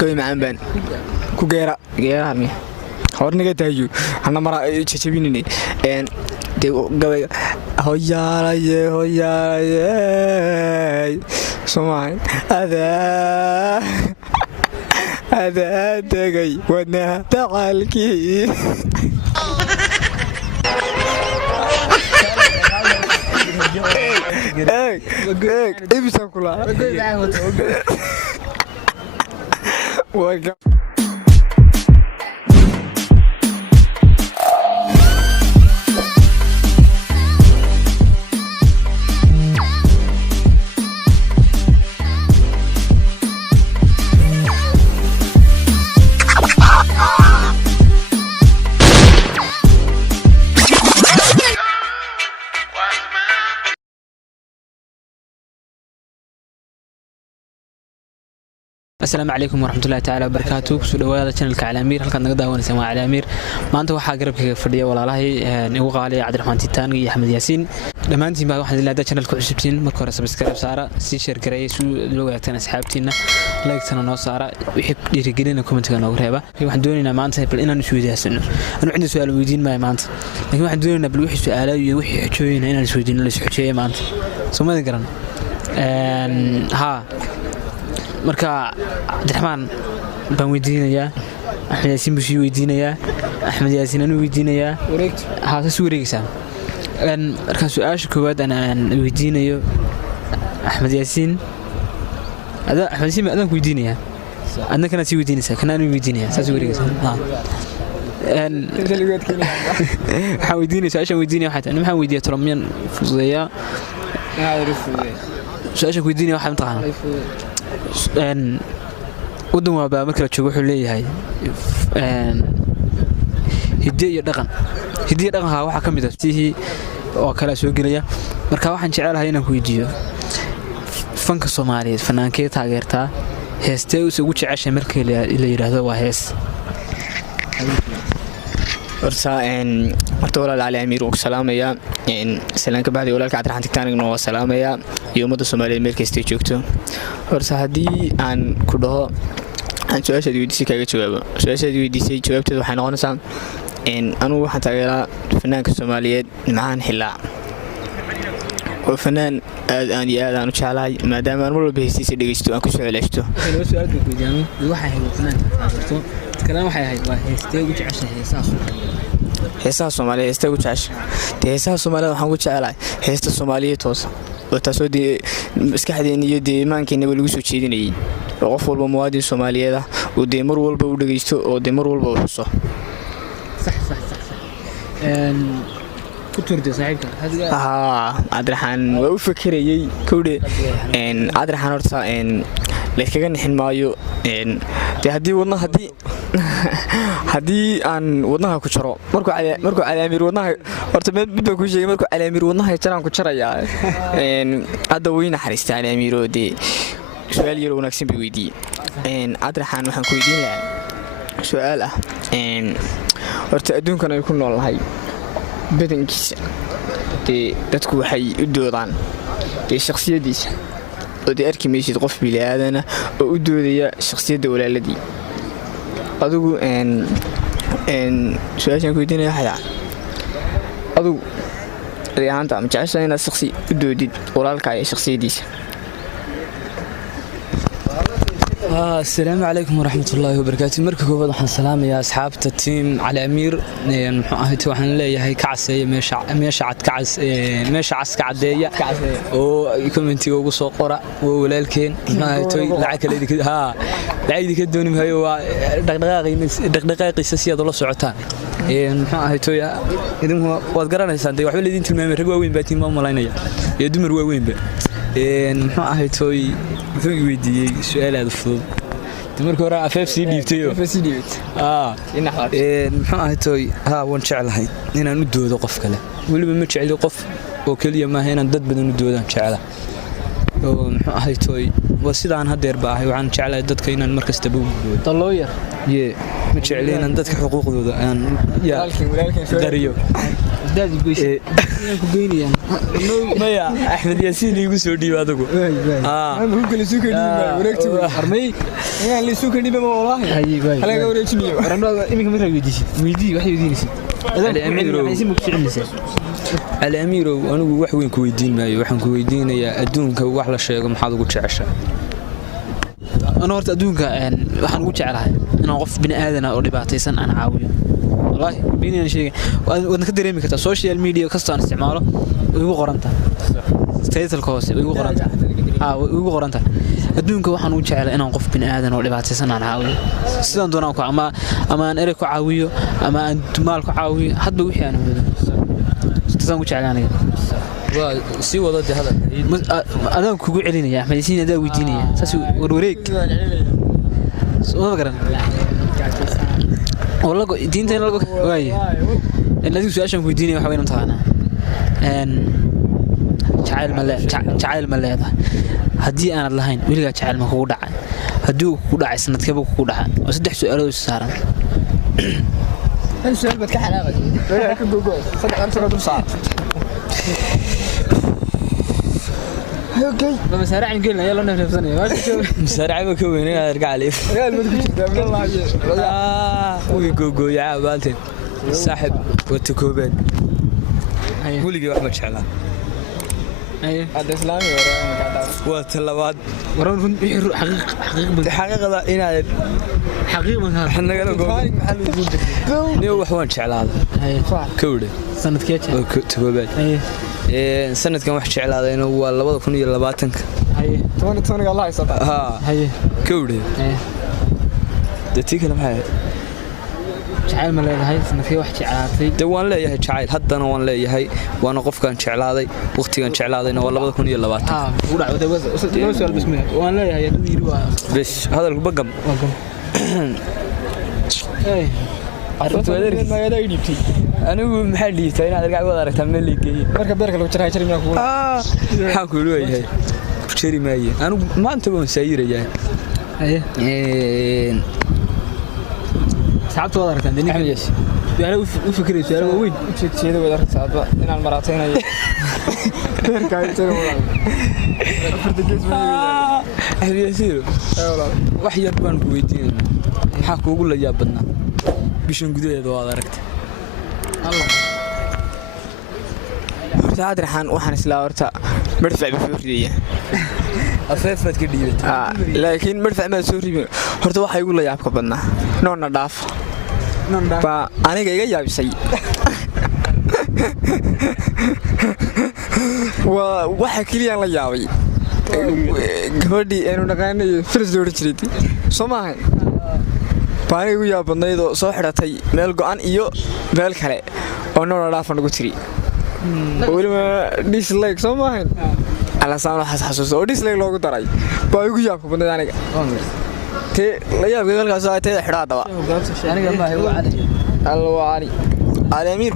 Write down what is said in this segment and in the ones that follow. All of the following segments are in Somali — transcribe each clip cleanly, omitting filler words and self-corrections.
كوي معان بان كوغيرا غيرا مي horniga taayo hana mara jajabinini de gabay hoyaalaye Soomaali ada tagay wadna taqalki ibisa kula السلام عليكم ورحمة الله تعالى وبركاته كسو دواada channelka Calaamir halkan naga daawanaysan waa Calaamir maanta waxa garabkayga fadhiya walaalahay igu qaaliya Cabdiraxmaan Titaan iyo Axmed Yaasiin dhamaantiin baa waxaan ilaahay channelka cusubtiin marka hore subscribe saara si share gareey soo loo wadaagtaan asxaabtiina like tana noo saara wixii dhiirigelina comment-ka noogu reeba waxaan doonaynaa maanta bal inaan isweydiisano anu cindi su'aal weydiin maayo maanta laakiin waxaan doonaynaa bal wixii su'aalaha iyo wixii xojooyina inaan isweydiino la xojooyay maanta Soomaali garan marka Cabdiraxmaan baan weydiinayaa Axmed Yaasiin buu weydiinayaa Axmed Yaasiin anu weydiinayaa wareegta soo wareegaysan marka su'aasha koowaad aan weydiinayo Axmed Yaasiin Axmed Yaasiin adan ku weydiinayaa adna kana si weydiinaysaa kana anu weydiinayaa saas wareegaysan waxaan weydiinaysaa su'aasha weydiinaya waxa tahay maxaan weydiiyaa Trumpian fududeeyaa su'aasha weydiinaya waxa intaan wadan waa baa marka la joogo wuxuu leeyahay hidiyo dhaqan waxa kamid ah tii oo kala soo gelaya marka waxaan jecelahay inaan ku weydiiyo fanka Soomaaliyeed fanaankee taageertaa heestee ugu jeceshay marka la yiraahdo waa hees horta walaal Calaamir oo salaamaya salaanka baadi walaalka Cabdiraxmaan Titaan oo salaamaya iyo umada Soomaaliyeed meel kasta joogto horta hadii aan ku dhaho aan su'aasha weydiisay kaga jawaabo su'aasha weydiisay jawaabteedu waxay noqonaysaa anu waxaan taageeraa fanaanka Soomaaliyeed macaan xilaa oo fanaan aad u jecelahay maadaama aan mar walba heestiisa dhageysto aan ku soo celeysto su'aasha weydiiyay waxay ahayd fanaanka taageerto kala waxay ahayd waa heestee ugu jeceshay heesaha Soomaaliyeed heesta ugu jeceshay heesaha Soomaaliyeed waxaan ugu jecelahay heesta Soomaaliyeed toos taasoo maskaxdeena iyo deegaankeena lagu soo jeedinayay qof walba muwaadin Soomaaliyeed ah oo mar walba u dhageysto oo mar walba u xuso صح ku turdo saaxiibka Cabdiraxmaan waa u fakarayay kowde Cabdiraxmaan horta la kaga nixin maayo hadii aan wadnaha ku jaro markuu Calaamir wadnaha horta mid baa ku sheegay markuu Calaamir wadnaha jaraan ku jarayaa hadda weyna xariista Calaamir oo su'aal yar wanaagsan bi weydiiyay Cabdiraxmaan waxaan ku weydiin lahaa su'aal ah horta adduunkan ay ku noolahay badankiisa dadku waxay u doodaan shakhsiyadiisa oo arki meeshid qof bilaadan oo u doodaya shakhsiyada walaaladii adigu su'aashan ku weydiinaya waxa adigu riyaanta ma jeceshahay inaad shakhsi u doodid walaalka iyo shakhsiyadiisa السلام عليكم ورحمة الله وبركاته مركب وضع سلام يا أصحاب التيم Calaamir waxaan leeyahay kacasay meesha cas kacdeeya oo commentiga ugu soo qora oo walaalkeen lacag ka dooni maayo waa dhaqdhaqaaqiisa si aad la socotaan idinku waad garanaysaan waxba leedin tilmaamay rag waaweyn baa tiim malaynaya iyo dumar waaweynba wuxuu weydiiyay su'aal aad fudud markii hore FFC dhiibtay waan jeclahay inaan u doodo qof kale waliba ma jecli qof oo kaliya ma ahayn dad badan u doodaan jecela oo waa sidaan hadeer baahay waxaan jeclahay dadka inaan markasta u doodo lawyer ma jecli inaan dadka xuquuqdooda aan dariyo daadi goysay inaan ku geynayaan maya Axmed Yaasiin igu soo dhiib adigu ma ku kala soo kadhiibay wareegtigu armay inaan la soo kadhiibay wallahi halaga wareejinayo ranada iminka ma weydiisid weydii wax weydiinaysid Ali Amiirow anigu wax weyn ku weydiin maayo waxaan ku weydiinayaa adduunka wax la sheego maxaad ugu jeceshaa أنا horta adduunka waxaan ugu jecelahay inaan qof bini aadan ah oo dhibaataysan aan caawiyo wallahi bini'aan sheegay waad ka dareemi kartaa social media kasta aan isticmaalo way ugu qorantaa title hoose way ugu qorantaa way ugu qorantaa adduunka waxaan ugu jecelahay inaan qof bini aadan oo dhibaataysan aan caawiyo sidaan doonaan ku ama aan erey ku caawiyo ama aan maal ku caawiyo hadba wixii aan wado sidaan ugu jecelahay si wada hadal adaan kugu celinaya Axmed Yaasiin adaa weydiinaya saas warwareeg soo garan والله diinta in lagu waay in adigu su'aashan ku weydiinay waxa weyn taana jacayl ma leedahay hadii aan lahayn wiliga jacayl ma kugu dhacay hadii uu kugu dhacay sanadkeeba kugu dhacay oo saddex su'aalood saaran hal su'aal bad ka xanaaqay ka gogo saddex ansar dul saar اوكي مسارع نقولنا يلا نفسنا مسارع ما كوينين ارجع عليه قال ما كنت والله ويجوجو يا عبالتين صاحب وتكوبين ولقي واحد شعلان ايوه هذا اسلامي ورانا وتلباد ورانا حقيقه ان حقيقه احنا قالوا محل وجود نيو وحوان شعلان كوده سنه كيتش تكوبين sanadkan wax jeclaadayna waa 2020 haye 2020 Allah isaba haye kowde dadkii kale maxay jacayl ma leedahay sanadkii wax jeclaatay waan leeyahay jacayl haddana waan leeyahay waana qofkan jeclaaday waqtigan jeclaadayna waa 2020 u dhacday waa su'aal bismillah waan leeyahay haduu yiri waa bes hadalku bagam anigu maxaa dhiibtay inaad argacad wada aragtaa meel liigay marka beerka lagu jiray jari miyaa kugu waxaan ku leeyahay jari maaye anigu maanta waan saayirayaa saacad wada aragtaa dini Axmed Yaasiin su'aalo u fikirayso su'aalo weyn jeedo wada aragtaa inaan maraataynayo beerka ay jari wada farta gees ma Axmed Yaasiin wax yar baan ku weydiinaa maxaa kuugu la yaab badnaa bishan gudaheeda waad aragtay الله سعد رحان وحنا سلا ورتا مرفع بفورية أفرفت كديت لكن مرفع ما سوري هرتا واحد يقول له يا أبكر بنا نون نضاف فأنا جاي جاي بسيء وواحد كلي أنا جاوي قبلي إنه نقاني فرز دور تريتي سماه baan ugu yaabanayd oo soo xiratay meel go'an iyo meel kale oo nool dhaafan ugu tiri waliba dislike soo maahan ala saan waxa xasuusto oo dislike loogu daray baa ugu yaabanayd aniga te la yaabay halkaas ay tahay xiraadaba aniga ma hayo cali alwaani Ali Amiir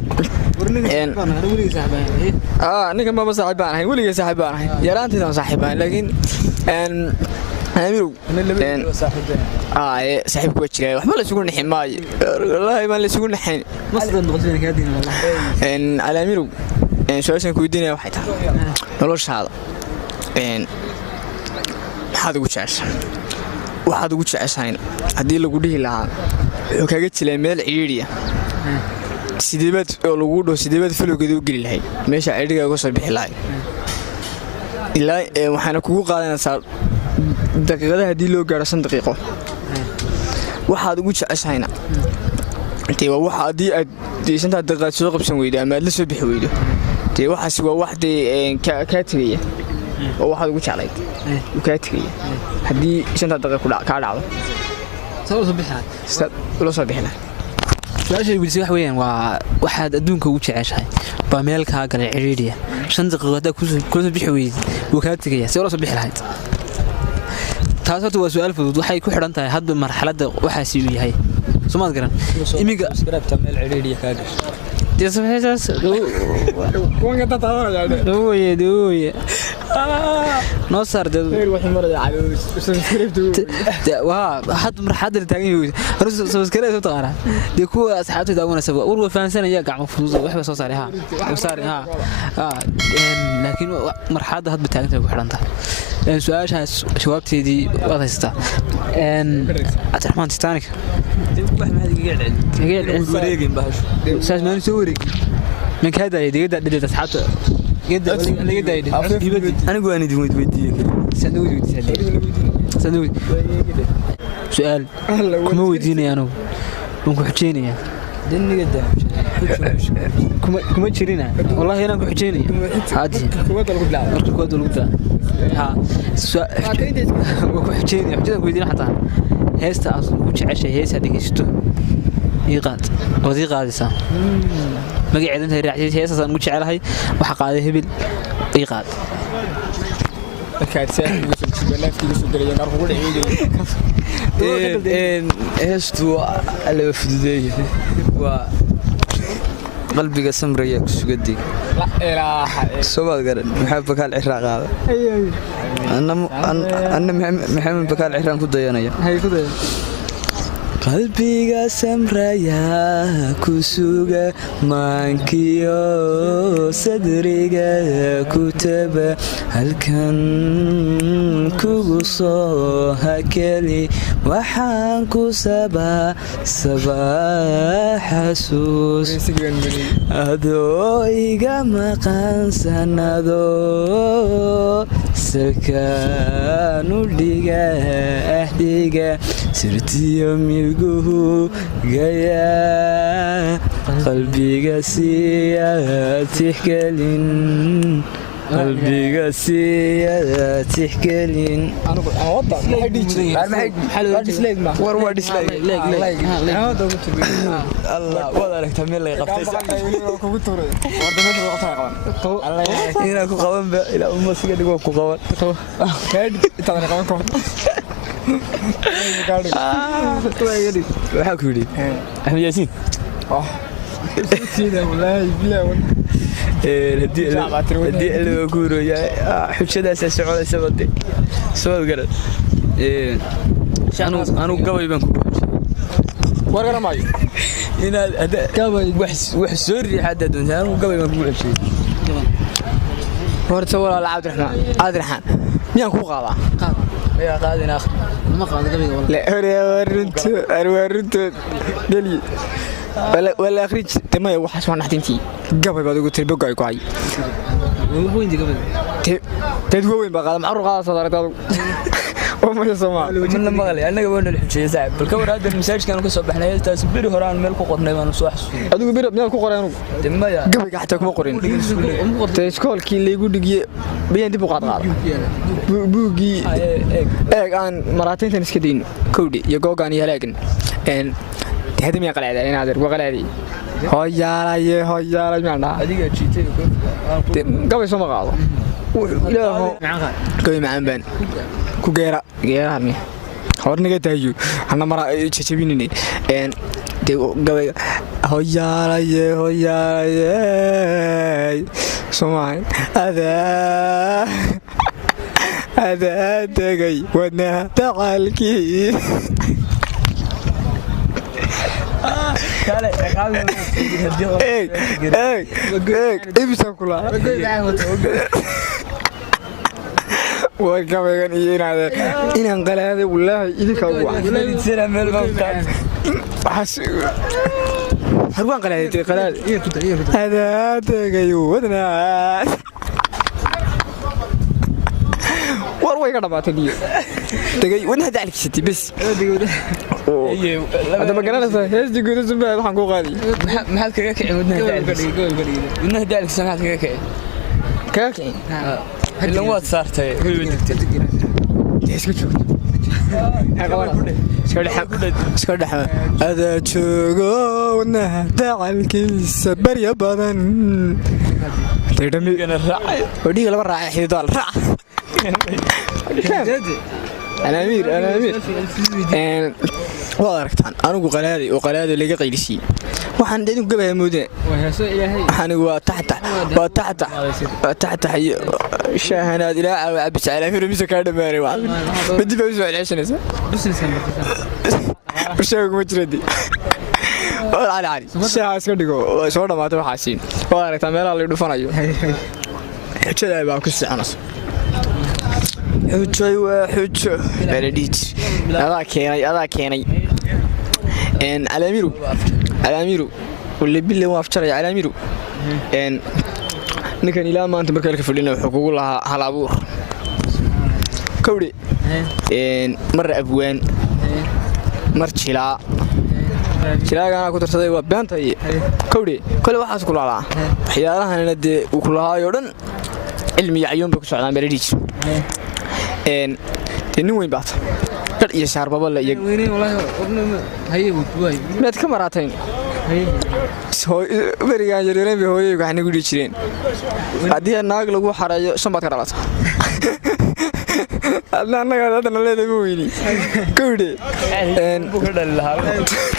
ninka ma saaxiibaan ahay waliga saaxiibaan ahay yaraanteeda saaxiibaan laakiin أميرو صاحبك وجهي وحنا لا سكون حماي والله ما لا سكون حين مصدر نقطتين كادين والله إن على أميرو إن شو اسمه كوديني واحد نلوش هذا إن هذا وجهش وهذا وجهش هين هدي اللي قديه لها وكاجت لميل عيرية سيدبت لو سيدبت فلو كده وقلي لهاي ماشي عيرية قصة بحلاي إلا وحنا كوكو قادنا صار daqiiqadaha hadii loo gaaro 5 daqiiqo waxaad ugu jeceshayna intee waa waxa hadii aad 5 daqiiqo soo qabsan weydo ama aad la soo bixi weydo tee waxaas waa waxdii ka tagaya oo waxaad ugu jeclayd ka tagaya hadii 5 daqiiqo ka dhacdo soo soo bixina su'aashay wili wax weeyaan waa waxaad adduunka ugu jeceshahay ba meel ka galay ciriiriya 5 daqiiqo hada ku soo bixi weydo oo ka tagaya soo soo bixi lahayd taasoo waa su'aal fudud waxay ku xiran tahay hadba marxaladda waxa si uu yahay Soomaad garan imiga iskarabta meel ciriiriya ka gashay dee sameeysaas kuwanka dad tabanaya dooye noo saar dee waxay maraya waa had marxad la taagan yahay horta subscribe taqaana dee kuwa asxaabta daawanaysa war fahansanaya gacmo fudud waxba soo saaray laakiin marxad had bataaganta ku xidhan tahay su'aashaas jawaabteedii waad haystaa Cabdiraxmaan Titanic wax ma hadiga wareegin baash saas ma soo wareegin من كذا يديد ديد أصحابه جد اللي جد يديد أنا أقول أنا دموت ودي سندوي سؤال كم وديني أنا ممكن حجيني دني جدا كم تشرينا والله أنا ممكن حجيني عادي كواد القبلة ها سؤال ممكن حجيني ودينا حتى هيستا أصلا وش عشة هيستا دقيقة يقاد وذي قادسة magaceedan raacay heesasaan ugu jecelahay waxa qaaday hibil ii qaad markaad saaxiibkiisa suuqalaafkiisa soo galay qaar ugu dhacay heestu ala fududeeyay waa qalbiga samraya ku sugaday la ilaaha soo garan maxaa bakaal ciraaq qaada anna maxamed bakaal ciraan ku dayanaya hay ku dayan qalbiga samraya ku suga maankiyo sadriga kutaba halkan kugu soo hakeli waxaan ku sabaa xasuus adoo iga maqan sanado salkaan u dhiga ahdiga sirtiyo milguhu gaya qalbiga siya tixgelin qalbiga siya tixgelin war waa dislike Allah wada aragtaa meel ay qabtay kugu tuuray warda meesha loo qabtay ina ku qaban ba ila umma siga dhigo ku qaban kaad inta qaban ko waxaa ku yidhi Axmed Yaasiin sida wallahi bilaawan hadii loo guuraya xujadaas soconaysa wadi soo garan anu gabay baan ku war garamay inaad gabay wax soo riixada doontaa anu gabay baan ku xushay horta walaal Cabdiraxmaan miyaan ku qaadaa يا قاعدين اخ ما قاعد قبل لا ورنت دلي ولا اخرج تمام waxaas waan dhaxtintii gabay baad ugu tir bogay ku hay وين دي قبل تد weyn ba qaadam arru qaada sadartadu oo ma Soomaa من maqlay anaga waan la xujiyay saaxib balka war hadda masaajkan ka soo baxnay taas biri horaan meel ku qornay waan soo xasuustay adigu biri meel ku qoray anigu dimaya gabayga xataa kuma qorin iskoolkii leegu dhigiyay biyaan dib u qaad buugi eeg aan maraatintan iska deyn kowdi iyo googaan iyo halaagan hadii ma qalaada in adeer waqalaadi hooyaalay maana adiga jiitay gabay soo maqaado ilaaho gabay macaan baan ku geeraarni horniga taayo hana mara jajabinine de gabay hooyaalay Soomaa ada tagay wadna taqalkii kale ibsan kula وكمان يجينا إن أنقل هذا والله إذا كوا حس هروان قال هذا قال هذا تجيودنا وروي كذا باتني تجي وين هذا عليك ستي بس هذا ما قالنا هذا تقول زبالة حنقول غادي محل كذا وين هذا عليك سنة كاكي إلا ما صارتي هو بدك اسكت هذا شغلنا دعالكيس بريا بدن تدمي أنا راعي ودي قلب راعي حيدال راع الأمير واركتان أنا وقلادي اللي قيلسي وحن دين قبها مودة حنا وتحت حي شاهنا لا عبس على الأمير ميسا كارد ماري بدي بوزع العشرة بس وشاكو مجردي والله علي الشاي اسكدغو soo dhamaatay waxaasiin waa aragtaa meelaha la dhufanayo xujada baa ku soconays xujo beledij adaa keenay alamiru wali bille waa afjaray alamiru ninkan ilaa maanta marka la fadhino wuxuu kugu lahaa hal abuur kowdi mar abwaan mar jilaa jilaaga ku tartaday waa beentay kowdi kale waxaas ku laalaa waxyaalahan dee uu ku lahaayo dhan cilmi ayuun ku socdaan beledij nin weyn baad dad iyo shaarbaba la iyo weynay wallahi haye way mid ka maraatayn soo bariga yareeyeen bay hooyay waxna gudi jireen hadii naag lagu xarayo sambad ka dhalata anaga dadana leedahay weyni kowdi ku dhalaha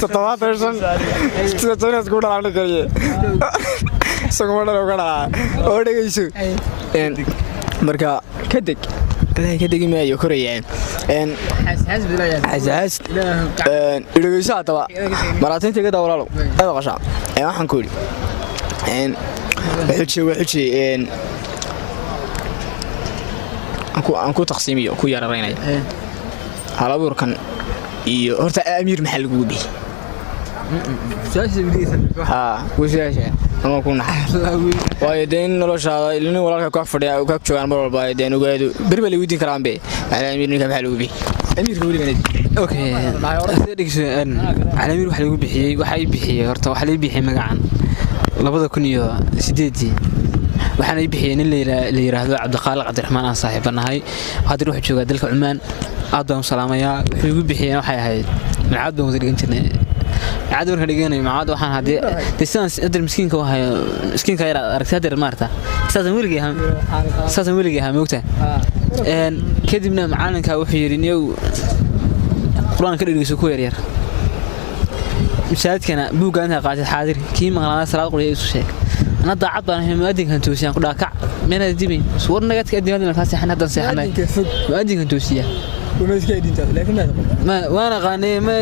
toddobaatan sidoo ku dhalaana kariye sagoo dhalo kana oo dhageyso marka kadib kadib ma ayo korayeen xasaas ilaahay taba maraataynta ka dawlalo ay qashaa waxaan ku xujay aku taqsiimiyo ku yarareynay hal abuurkan iyo horta amiir maxaa lagu bixi وسياشة أنا أكون وايدين noloshaada ilaa walaalka ka fadhiya oo ka joogan mar walba aydeen ogaado berbali weydin karaan be amiirka maxaa lagu bixi amiirka wali banadi okay amiir waxa lagu bixiyay waxa ay bixiyay horta waxa la bixiyay magacan 2008 waxaan ay bixiyeen in la yiraahdo Cabdiqaaliq Cabdiraxmaan aan saaxiibanahay haddii wuxuu joogaa dalka Cumaan aad baan salaamaya wuxuu igu bixiyay waxay ahayd macad baan wada dhigan jirnay عاد ورك دغانay maad waxaan hadii distance adar miskiinka wahay miskiinka yar aragtay hadar maarta saasan wiliga moogta kadibna macallinka wuxuu yiri inuu quraan ka dhigayso ku yar misaadkana buugaanta qaatay xaadir kii maqlaana salaad qoriyo isu sheeg ana daacad baan muadinkan toosiyan ku dhaakac meena dibin suur nagadka diimaadna ka saxan hadan saxanay muadinkan toosiya ما وانا قاني ما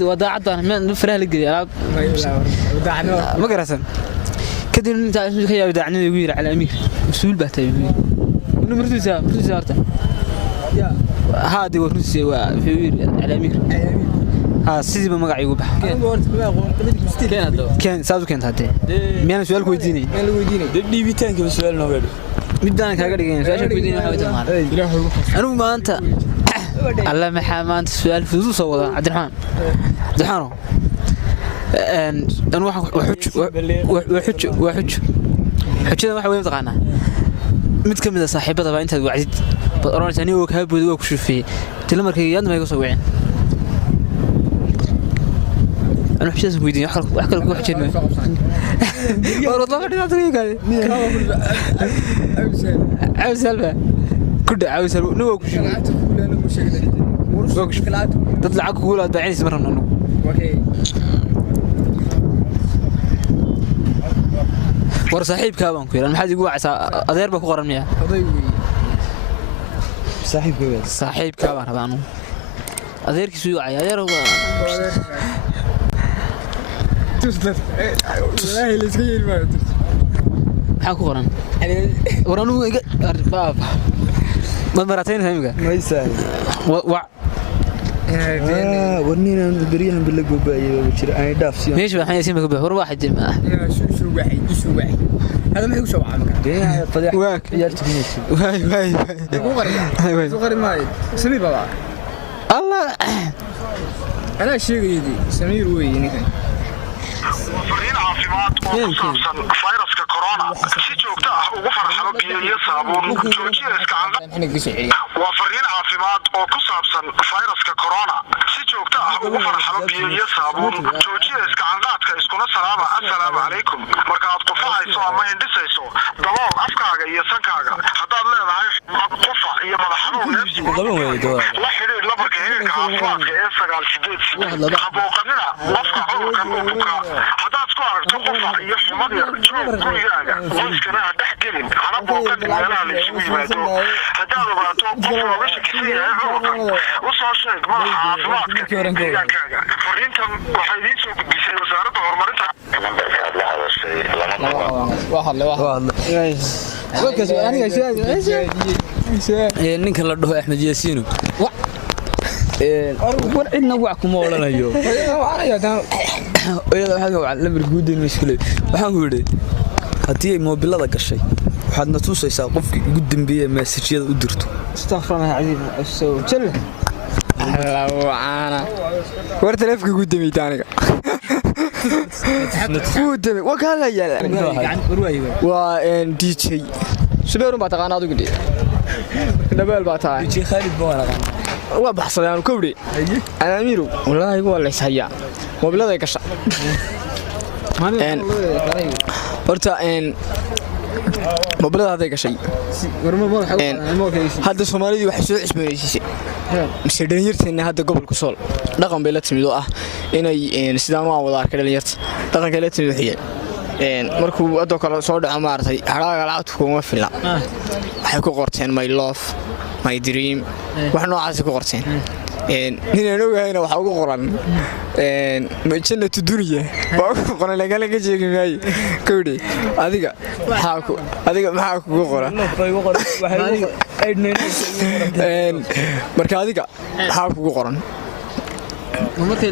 وداعد انا من فرح لقي العاب ما قرسن كدي انت يا وداعني يغير على امير مسؤول بهتي انه مرتزا صارته هادي ورسي على امير ها سيدي بمقعي وبح كان سادو كانت هاتي ميانا سؤالك ويديني ديبيتانك بسؤال نوغادو midaan kaaga dhigeen su'aasha ku weydiin waxa weeyaan anigu maanta alla maxamed su'aal fudud soo wada Cabdiraxmaan anu xujada waxa weeyaan taqaana mid kamid ah saaxiibada baa inta wacdid oranaysan oo ka buudo oo ku shufay tila markay yad ma iga soo wicin أنا حشيت ويدين أحكي لك واحد شيء والله ما أدري أطريق هذا عاوز هلبة كده عاوز هلبة نو وكش تطلع كولا بعين اسمه رنو ور صاحب كابان كوير أنا حد يقول عسى أدير بكورن مياه صاحب كابان هذا أدير كسوي عيا أدير هو تسلت والله اللي سكير ما حكوا قرن ورانو بابا ما مرتين فهمك ما يسال ورنينا بريان باللقو باي وجر انا دافسي ماشي waxaan yeesay ma hor واحد ma شو واحد هذا ما يوسع عمك يا فضيح واك واي صغير ما سمي بابا الله انا شيء يدي سمير وين وفرين عاصمات وخصوصا فيروس كورونا si joogto ah ugu farxado biyo iyo saabuun joojiya iska وفرين عاصمات oo ku saabsan fayraska corona si joogto ah ugu farxado biyo iyo saabuun joojiya iska iskuna salaama assalaamu calaykum markaad qufacayso ama hindhisayso dabool afkaaga iyo sankaaga haddaad leedahay qufac iyo madax xanuun neefsigu la xidhiidh lambarka xiriirka caafimaadka ee 988 habooqanina qofka cudurkan uu ku kaa haddaad ku aragto qufac iyo xumad yar joog gurigaaga qoyskana ha dhex gelin hana booqanin meelaha la isugu yimaado haddaad ogaato qof looga shakisan yahay cudurkan u soo sheeg madaxa caafimaadka deegaankaaga fariintan waxaa idiin soo gudbisay wasaaradda horumarinta nambarkaad la hadashay ninka la dhaho Axmed Yaasiino war cidna wax kuma olanayo lambar guudin mashkule waxaan ku yiri hadii ay moobilada gashay waxaad na tusaysaa qofkii ugu dambeeyay message-yada u dirto astaghfirullah aziim soo jil lawaana war taleefka ugu dambeeyay aniga guudame wakala yala waa DJ subeer ma taqaan adigu dhig dabeel baa tahay DJ Khalid Booraqan waa baxsadaan ku wiri ana amiru wallahi waa la ishayaa moobilada gasha horta moobilada haday gashay hadda Soomaalidu waxay soo cusboonaysay mise dhalinyarteena hadda gobolka Sool dhaqan bay la timid oo ah inay sidaan u wada arkay dhalinyarta dhaqanka la timid wixii markuu adoo kale soo dhaco maartay xaraaga lacagtu kuma filna waxay ku qorteen my love my dream wax noocaas ku qorteen ninaan ogahayna waxa ugu qoran jannatu dunya waa ugu qoran laga jeegmay kowdii adiga maxaa kugu qoran marka adiga maxaa kugu qoran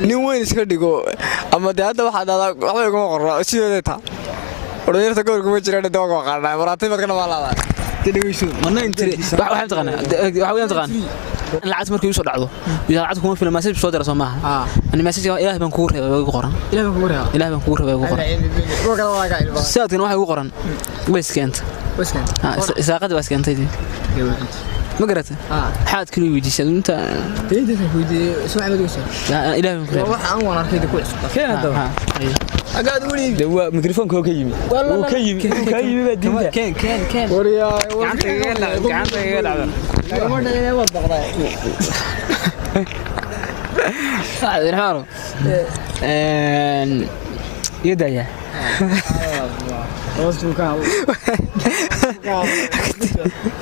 nin weyn iska dhigo ama de hadda waxaa dhahdaa waxba iguma qorno sideeda taa ordayarta gobolka ma jiraan dawga qaadnaa maraatay markana waa laabaa تدويشو ما ننتري واحد تقنا واحد تقنا العاد مركي يسو دعدو اذا عاد كوما فيلم مسج سو درسو ما انا مسج الى بان كو ريبا ugu qoran الى بان كو ريبا ugu qoran saadkan waxa ugu qoran weeskent isaaqada weeskentaydi ما قرأت حاد كل ويدي انت سو عمد وسه الى بان كو wax aan waan arkay ku cusub keen hada agaad wali dawa mikrofoonka oo ka yimi كين وريا gacanta iga dhacda ma dhagay wad baqday هذا الحارة يدايا وصلوا كان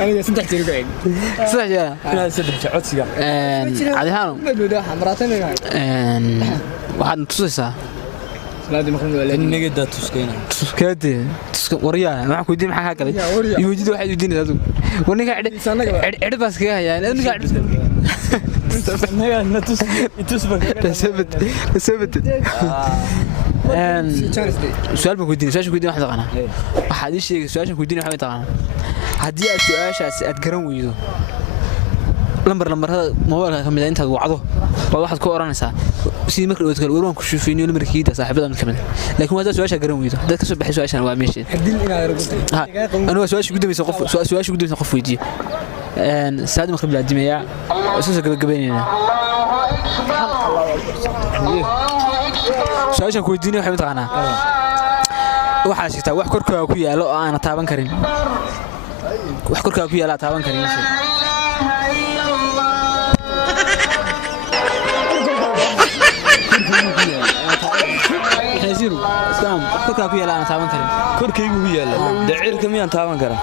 أنا سنتك ترجعين صح يا أنا سنتك عطسيا هذا الحارة بدو حمراتين واحد تصيصة لازم نخرج ولا نقدر تسكينا وريا ما كنت دي محاكا يوجد واحد يديني هذا ونيجا عد بس كده يعني نيجا تثبت سؤال بكودين سؤال كودين واحد قانا واحد يشيء سؤال كودين واحد قانا هدي السؤال أتكرم ويدو لمبر هذا موضوع كم إذا أنت وعضه واحد كورانسا سيد مكر وتقول ورون كشوفيني ولا مركيده صاحب هذا مكمل لكن هذا سؤال أتكرم ويدو ده كسب بحس سؤال أنا ماشي أنا سؤال شو قدامي سقف سؤال شو قدامي سقف ويجي سعد مخبل الدمية أساسا قبيننا سؤال شو كوديني وحبيت أنا واحد شيء واحد كركوا كويا لا أنا تابن كريم واحد كركوا كويا لا تابن كريم حزيرو سلام كركوا كويا لا أنا تابن كريم كركي كويا لا دعير كميان تابن كريم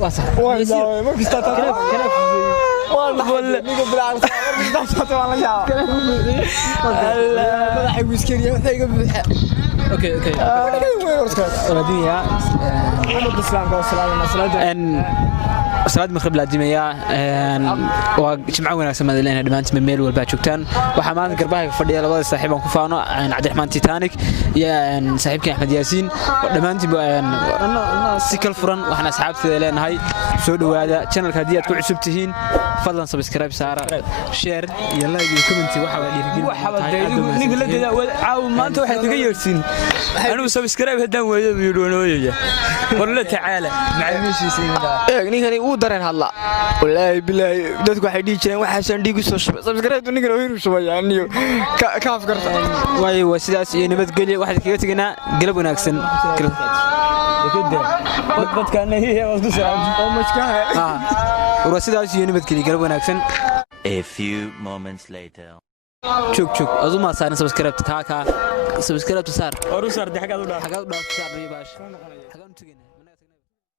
واصح والله ما كنت كلام والله نيجي بالعرس ما والله يا الله مدحي ويسكريا وحي قبل اوكي رديا محمد السلام والسلام salaad maqrib la dimeeyaa waa jimco wanaagsan madaleena dhamaantii meel walba joogtaan waxa maanta garbaha fadhiya labada saaxiib aan ku faano Cabdiraxmaan Titanic iyo saaxiibkii Axmed Yaasiin dhamaantii si kal furan waxaan asxaabteeda leenahay soo dhawaada channelka hadii aad ku cusub tihiin fadlan subscribe saara share iyo like iyo comment waxa la dhiirigelin ninka la deedaa caaw maanta waxay kaga yeersin anigu subscribe hadaan weeyo video nooyaya war la tacaala macaamiishiisa ninkani uu dareen hadla wallaahi bilaahi dadku waxay dhihi jireen waxaasaan dhiigu soo shubay sabskaraabtu ninkan oo inuu shubayaan iyo ka afkarta waayo waa sidaas iyo nabadgelyo waxaad kaga tegaynaa galab wanaagsan waa sidaas iyo nabadgelyo galab wanaagsan A few moments later. joog azuma saaran subscribe ka subscribe saar Oru saar xagaad u dhaaf saar riibaash xagaan u tagaynaa